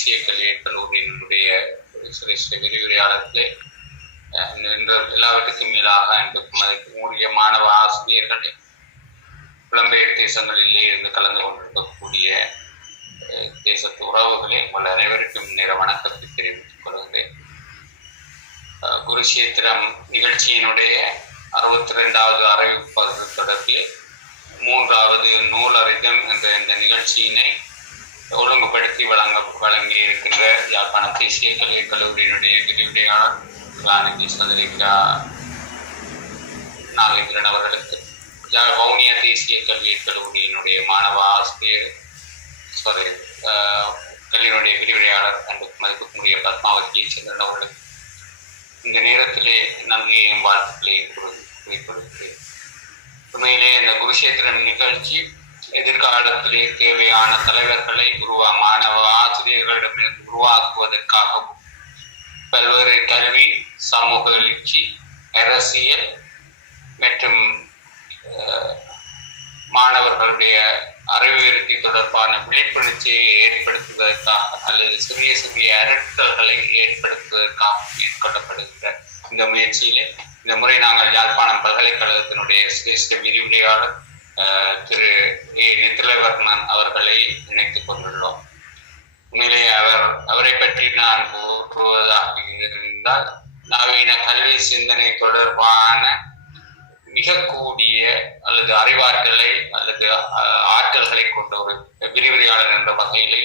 தேசிய கல்வியியல் கல்லூரியினுடைய சிரேஷ்ட விரிவுரையாளர்களே, எல்லாவற்றுக்கும் மேலாக அன்புடைய மாணவ ஆசிரியர்களே, புலம்பெயர் தேசங்களிலே இருந்து கலந்து கொண்டிருக்கக்கூடிய தேசத்து உறவுகளே, உங்கள் அனைவருக்கும் நேர வணக்கத்தை தெரிவித்துக் கொள்கிறேன். குருஷேத்திரம் நிகழ்ச்சியினுடைய 62வது அறிவிப்பது தொடர்பில் 3வது நூலறிதம் என்ற இந்த நிகழ்ச்சியினை ஒழுங்குபடுத்தி வழங்கி இருக்கின்ற யாழ்ப்பாணம் தேசிய கல்வியல் கல்லூரியினுடைய விரிவுரையாளர் வானதி சந்திரிகா நாகேந்திரன் அவர்களுக்கு, வவுனியா தேசிய கல்வியல் கல்லூரியினுடைய மாணவ ஆசிரியர் கல்வியினுடைய விரிவுரையாளர் மதிப்புக்குரிய பத்மாவதி சந்திரன் அவர்களுக்கு இந்த நேரத்திலே நன்றியையும் வாழ்த்துக்களையும் குறிப்பிடுகிறேன். உண்மையிலே இந்த குருஷேத்திரம் நிகழ்ச்சி எதிர்காலத்திலே தேவையான தலைவர்களை மாணவ ஆசிரியர்களிடமிருந்து உருவாக்குவதற்காகவும் பல்வேறு கல்வி, சமூக எழுச்சி, அரசியல் மற்றும் மாணவர்களுடைய அறிவுறுத்தி தொடர்பான விழிப்புணர்ச்சியை ஏற்படுத்துவதற்காக அல்லது சிறிய சிறிய அரட்டல்களை ஏற்படுத்துவதற்காக மேற்கொள்ளப்படுகின்ற இந்த முயற்சியிலே இந்த முறை நாங்கள் யாழ்ப்பாணம் பல்கலைக்கழகத்தினுடைய சிரேஷ்ட விரிவுரையாளர் திரு நித்திலவர்மன் அவர்களை இணைத்துக் கொண்டுள்ளோம். உண்மையிலே அவரை பற்றி நான் கூறுவதாக இருந்தால், நவீன கல்வி சிந்தனை தொடர்பான மிக கூடிய அல்லது அறிவாற்றலை அல்லது ஆற்றல்களை கொண்ட ஒரு விரிவுரையாளர் என்ற வகையிலே,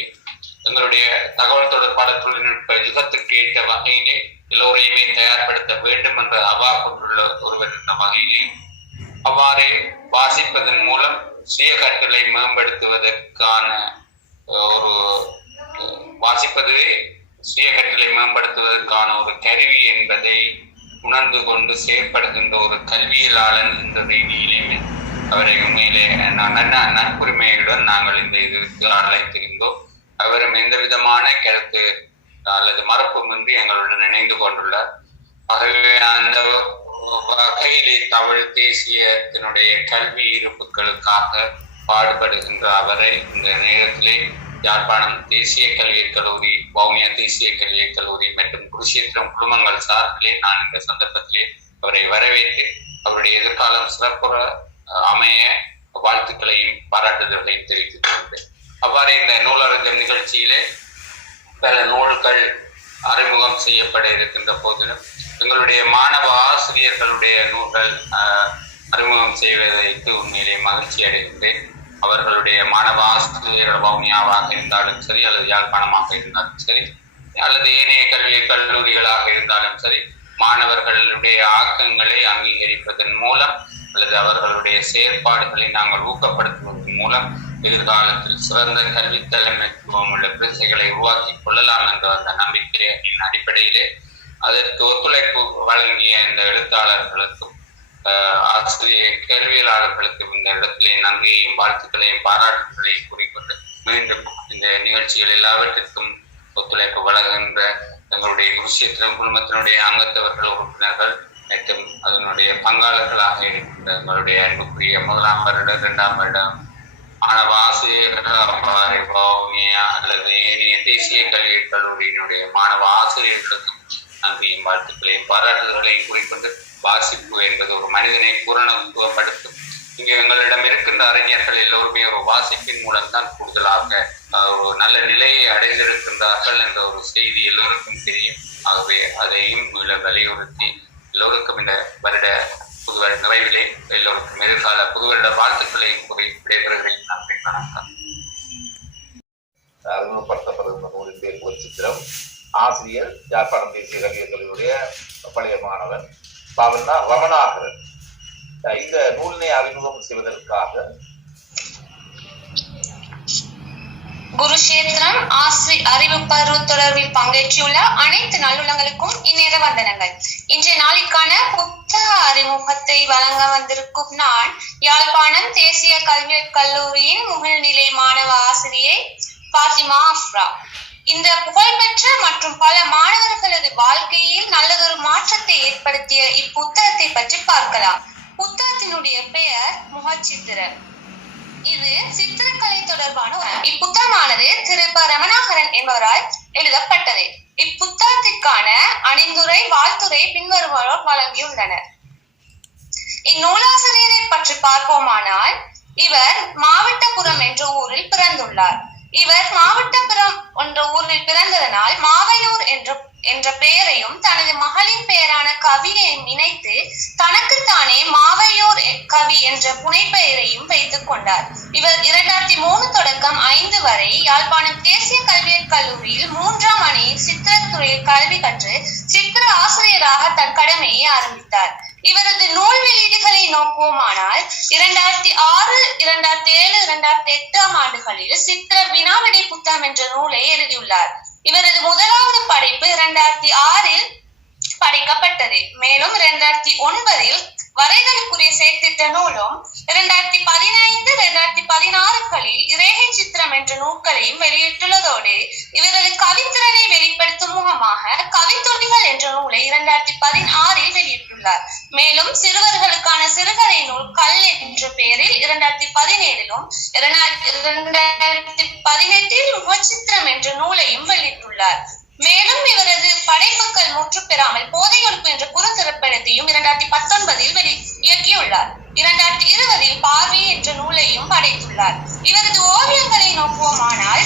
எங்களுடைய தகவல் தொடர்பான தொழில்நுட்ப யுகத்துக்கு ஏற்ற வகையிலே எல்லோரையுமே தயார்படுத்த வேண்டும் என்ற அவா கொண்டுள்ள ஒருவர் என்ற வகையிலே, அவ்வாறே வாசிப்பதன் மூலம் சுய கற்றலை மேம்படுத்துவதற்கான ஒரு வாசிப்பதுவே சுய கற்றலை மேம்படுத்துவதற்கான ஒரு கருவி என்பதை உணர்ந்து கொண்டு செயற்படுகின்ற ஒரு கல்வியலாளன் என்ற ரீதியிலே அவரை உண்மையிலே நட்புரிமையுடன் நாங்கள் இந்த இதற்கு அழைத்திருந்தோம். அவரும் எந்த விதமான கருத்து அல்லது மறுப்புமின்றி எங்களுடன் இணைந்து கொண்டுள்ளார். ஆகவே அந்த வகையிலே தமிழ் தேசியத்தினுடைய கல்வி இருப்புகளுக்காக பாடுபடுகின்ற அவரை இந்த நேரத்திலே யாழ்ப்பாணம் தேசிய கல்வியல் கல்லூரி, வவுனியா தேசிய கல்வியல் கல்லூரி மற்றும் குருஷேத்திரம் குழுமங்கள் சார்பிலே நான் இந்த சந்தர்ப்பத்திலே அவரை வரவேற்று அவருடைய எதிர்காலம் சிறப்புற அமைய வாழ்த்துக்களையும் பாராட்டுதல்களையும் தெரிவித்துக் கொண்டேன். அவ்வாறு இந்த நூலறிதல் நிகழ்ச்சியிலே பல நூல்கள் அறிமுகம் செய்யப்பட இருக்கின்ற போதிலும் எங்களுடைய மாணவ ஆசிரியர்களுடைய நூல்கள் அறிமுகம் செய்வதற்கு உண்மையிலே மகிழ்ச்சி அடைகின்றேன். அவர்களுடைய மாணவ ஆசிரியர்கள் வவுனியாவாக இருந்தாலும் சரி, அல்லது யாழ்ப்பாணமாக இருந்தாலும் சரி, அல்லது ஏனைய கல்லூரிகளாக இருந்தாலும் சரி, மாணவர்களுடைய ஆக்கங்களை அங்கீகரிப்பதன் மூலம் அல்லது அவர்களுடைய செயற்பாடுகளை நாங்கள் ஊக்கப்படுத்துவதன் மூலம் எதிர்காலத்தில் சிறந்த கல்வி தலைமைத்துவம் உள்ள பிரச்சனைகளை உருவாக்கி கொள்ளலாம் என்ற அந்த நம்பிக்கையின் அடிப்படையிலே அதற்கு ஒத்துழைப்பு வழங்கிய இந்த எழுத்தாளர்களுக்கும் ஆசிரியர் கல்வியலாளர்களுக்கும் இந்த இடத்திலே நன்றியையும் வாழ்த்துக்களையும் பாராட்டுகளையும் கூறிக்கொண்டு மீண்டும் இந்த நிகழ்ச்சிகள் எல்லாவற்றிற்கும் ஒத்துழைப்பு வழங்குகின்ற எங்களுடைய குருஷேத்திரம் குழுமத்தினுடைய அங்கத்தவர்கள், உறுப்பினர்கள் மற்றும் அதனுடைய பங்காளர்களாக இருக்கின்ற எங்களுடைய அன்புக்குரிய 1ஆம் வருடம் 2ஆம் வருடம் மாணவ ஆசிரியர்கள், வவுனியா அல்லது ஏனைய தேசிய கல்வியல் கல்லூரியினுடைய மாணவ ஆசிரியர்களுக்கும் நன்றியும் வாழ்த்துக்களையும் பாராட்டுதல்களையும் குறிக்கொண்டு, வாசிப்பு என்பது ஒரு மனிதனை பூரணத்துவப்படுத்தும். இங்கு எங்களிடம் இருக்கின்ற அறிஞர்கள் எல்லோருமே ஒரு வாசிப்பின் மூலம்தான் கூடுதலாக ஒரு நல்ல நிலையை அடைந்திருக்கின்றார்கள் என்ற ஒரு செய்தி எல்லோருக்கும் தெரியும். ஆகவே அதையும் வலியுறுத்தி எல்லோருக்கும் இந்த வருட புது வருட நிறைவிலே எல்லோருக்கும் எதிர்கால புது வருட வாழ்த்துக்களையும் கூறி விடைபெறுகிறேன். நன்றி, வணக்கம். அறிமுகப்படுத்தப்படுகின்ற நூலின் பேர் குருஷேத்திரம். ஆசிரியர் யாழ்ப்பாணம் தேசிய கல்வியல் கல்லூரியுடைய பழைய மாணவன் பாவனா ரமணாகரன். இந்த நூலினை அறிமுகம் செய்வதற்காக குருஷேத்திரம் அறிவிப்பது தொடர்பில் பங்கேற்றுள்ள அனைத்து நல்லுள்ளங்களுக்கும் இந்நேர வந்தனங்கள். இன்றைய நாளிற்கான புத்தக அறிமுகத்தை வழங்க வந்திருக்கும் நான் யாழ்ப்பாணம் தேசிய கல்வியல் கல்லூரியின் முகழ்நிலை மாணவ ஆசிரியை பாத்திமா அஃப்ரா. இந்த புகழ்பெற்ற மற்றும் பல மாணவர்களது வாழ்க்கையில் நல்லதொரு மாற்றத்தை ஏற்படுத்திய இப்புத்தகத்தை பற்றி பார்க்கலாம். புத்தகத்தினுடைய பெயர் முகச்சித்திரம். இது சித்திரக்கலை தொடர்பான இப்புத்தகமானது திரு ப. ரமணாகரன் என்பவரால் எழுதப்பட்டது. இப்புத்தகத்திற்கான அணிந்துரை வாழ்த்துரை பின்வருமாறு வழங்கியுள்ளனர். இந்நூலாசிரியரை பற்றி பார்ப்போமானால், இவர் மாவட்டபுரம் என்ற ஊரில் பிறந்துள்ளார். இவர் மாவட்டபுரம் என்ற ஊரில் பிறந்ததனால் மாவையூர் என்ற பெயரையும் தனது மகளின் பெயரான கவியையும் இணைத்து தனக்குத்தானே மாவையூர் கவி என்ற புனைப்பெயரையும் வைத்துக் கொண்டார். இவர் 2003 தொடக்கம் 5 வரை யாழ்ப்பாணம் தேசிய கல்வியற் கல்லூரியில் 3ஆம் ஆண்டில் சித்திரத்துறையில் கல்வி கற்று சித்திர ஆசிரியராக தன் கடமையை ஆரம்பித்தார். இவரது நூல் வெளியீடுகளை நோக்குவோமானால் 2006, 2007, 2008ஆம் ஆண்டுகளில் சித்திர வினாவிடை புத்தகம் என்ற நூலை எழுதியுள்ளார். இவரது முதலாவது படைப்பு 2006இல் படைக்கப்பட்டது. மேலும் 2009இல் வரைதலுக்குரிய செயற்திட்ட நூலும் 2015, 2016களில் இரேகை சித்திரம் என்ற நூல்களையும் வெளியிட்டுள்ளதோடு இவரது கவித்திறனை வெளிப்படுத்தும் முகமாக கவித்துளிகள் என்ற நூலை 2016இல் வெளியிட்டுள்ளார். மேலும் சிறுவர்களுக்கான சிறுகதை நூல் கல் என்ற பெயரில் 2017லும் 2018இல் முகச்சித்திரம் என்ற நூலையும் வெளியிட்டுள்ளார். மேலும் இவரது படைப்புகள் முற்று பெறாமல் போதையொழிப்பு என்ற குறுந்திரப்படத்தையும் 2019இல் இயக்கியுள்ளார். 2020இல் பார்வை என்ற நூலையும் படைத்துள்ளார். இவரது ஓவியங்களை நோக்குவோமானால்,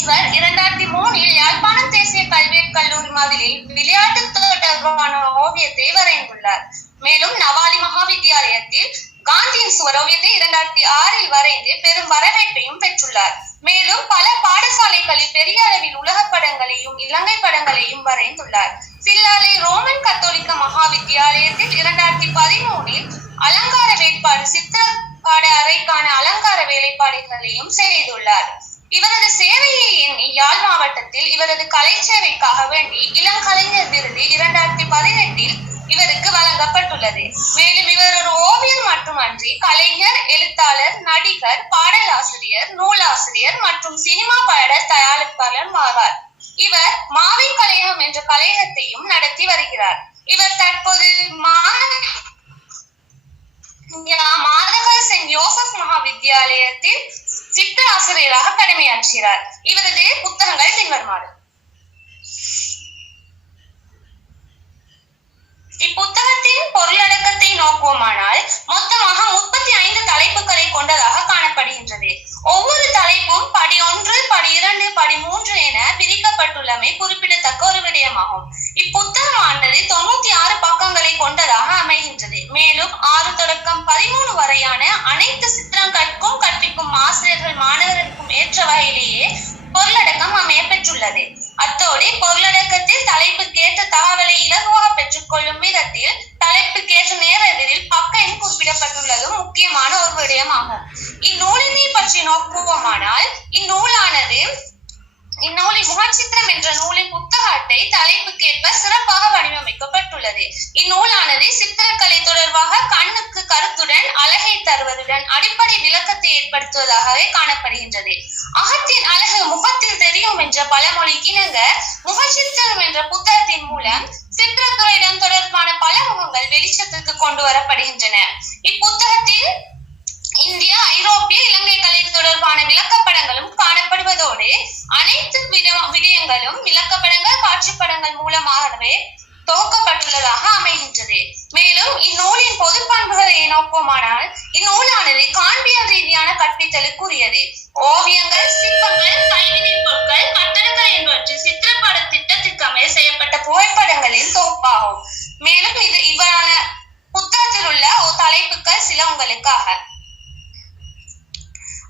இவர் 2003இல் யாழ்ப்பாணம் தேசிய கல்வியற் கல்லூரி மதிலில் விளையாட்டு தொடர்பான ஓவியத்தை வரைந்துள்ளார். மேலும் நவாலி மகாவித்தியாலயத்தில் காந்தியின் சுவர் ஓவியத்தை 2006இல் வரைந்து பெரும் வரவேற்பையும் பெற்றுள்ளார். மேலும் பல பாடசாலைகளில் பெரிய அளவில் உலக படங்களையும் இலங்கை படங்களையும் வரைந்துள்ளார். சில்லாலை ரோமன் கத்தோலிக்க மகாவித்தியாலயத்தில் 2013இல் அலங்கார வேட்பாடு சித்திர பாட அறைக்கான அலங்கார வேலைப்பாடுகளையும் செய்துள்ளார். இவரது சேவையை எண்ணி யாழ் மாவட்டத்தில் இவரது கலை சேவைக்காக வேண்டி இளம் கலைஞர் விருது 2018இல் இவருக்கு வழங்கப்பட்டுள்ளது. மேலும் இவர் ஒரு ஓவியர் மட்டுமன்றி கலைஞர், எழுத்தாளர், நடிகர், பாடலாசிரியர், நூலாசிரியர் மற்றும் சினிமா பட தயாரிப்பாளர் ஆவார். இவர் மாவை கலையகம் என்ற கலையகத்தையும் நடத்தி வருகிறார். இவர் தற்போது மாதகர் சென்ட் யோசப் மகாவித்தியாலயத்தில் சித்திர ஆசிரியராக கடமையாற்றுகிறார். இவரது புத்தகங்கள் பின்வருமாறு. இப்புத்தகத்தின் பொருளடக்கத்தை நோக்குவோமானால் மொத்தமாக 35 தலைப்புகளை கொண்டதாக காணப்படுகின்றது. ஒவ்வொரு தலைப்பும் படி 1, படி 2, படி 3 என பிரிக்கப்பட்டுள்ளமை குறிப்பிடத்தக்க ஒரு விடயமாகும். இப்புத்தகமானது 96 பக்கங்களை கொண்டதாக அமைகின்றது. மேலும் 6 தொடக்கம் 13 வரையான அனைத்து சித்திரம் கற்பிக்கும் ஆசிரியர்கள் மாணவர்களுக்கும் ஏற்ற வகையிலேயே பொருளடக்கம் அமைய பெற்றுள்ளது. அத்தோடு பொருளடக்கத்தில் தலைப்புக்கேற்ற தகவலை இலகுவாக பெற்றுக் கொள்ளும் விதத்தில் தலைப்புக்கேற்ற நேரத்தில் பக்க எண் குறிப்பிடப்பட்டுள்ளது முக்கியமான ஒரு விடயமாகும். இந்நூலினை பற்றி நோக்குவோமானால், இந்நூலின் முகச்சித்திரம் என்ற நூலின் புத்தக அட்டை தலைப்புக்கேற்ப சிறப்பாக வடிவமைக்கப்பட்டுள்ளது. இந்நூலானது சித்திரக்கலை தொடர்பாக கண்ணுக்கு கருத்துடன் அழகை தருவதுடன் அடிப்படை விளக்கத்தை ஏற்படுத்துவதாகவே காணப்படுகின்றது. அகத்தின் அழகு முகத்தில் தெரியும் என்ற பழமொழிக்கு இணங்க முகச்சித்திரம் என்ற புத்தகத்தின் மூலம் சித்திரத்துறையுடன் தொடர்பான பல முகங்கள் வெளிச்சத்திற்கு கொண்டு வரப்படுகின்றன. இப்புத்தகத்தில் இந்திய, ஐரோப்பிய, இலங்கை கலை தொடர்பான விளக்கப்படங்களும் காணப்படுவதோடு அனைத்து விடயங்களும் விளக்கப்படங்கள், காட்சிப்படங்கள் மூலமாகவே தொகுக்கப்பட்டுள்ளதாக அமைகின்றது. மேலும் இந்நூலின் பொது பண்புகளை நோக்குமானால், இந்நூலானது காண்பியல் ரீதியான கற்பித்தலுக்குரியது. ஓவியங்கள், சிற்பங்கள், கைவினை பொருட்கள், கட்டடங்கள் என்பவற்றில் சித்திரப்பட திட்டத்திற்கு அமைய செய்யப்பட்ட புகைப்படங்களின் தொகுப்பாகும். மேலும் இது இவ்வாறான புத்தகத்தில் உள்ள தலைப்புகள் சில உங்களுக்காக.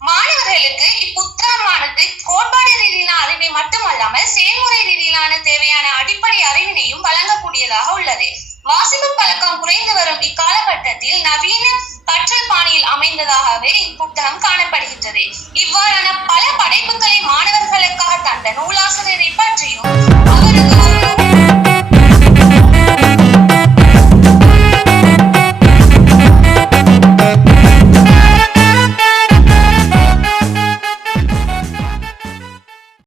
மாணவர்களுக்கு இப்புத்தகமானது கோட்பாடு ரீதியிலான அறிவை மட்டுமல்லாமல் செயல்முறை ரீதியிலான தேவையான அடிப்படை அறிவினையும் வழங்கக்கூடியதாக உள்ளது. வாசிப்பு பழக்கம் குறைந்து வரும் இக்காலகட்டத்தில் நவீன கற்றல் பாணியில் அமைந்ததாகவே இப்புத்தகம் காணப்படுகின்றது. இவ்வாறான பல படைப்புகளை மாணவர்களுக்காக தந்த நூலாசிரியரை பற்றி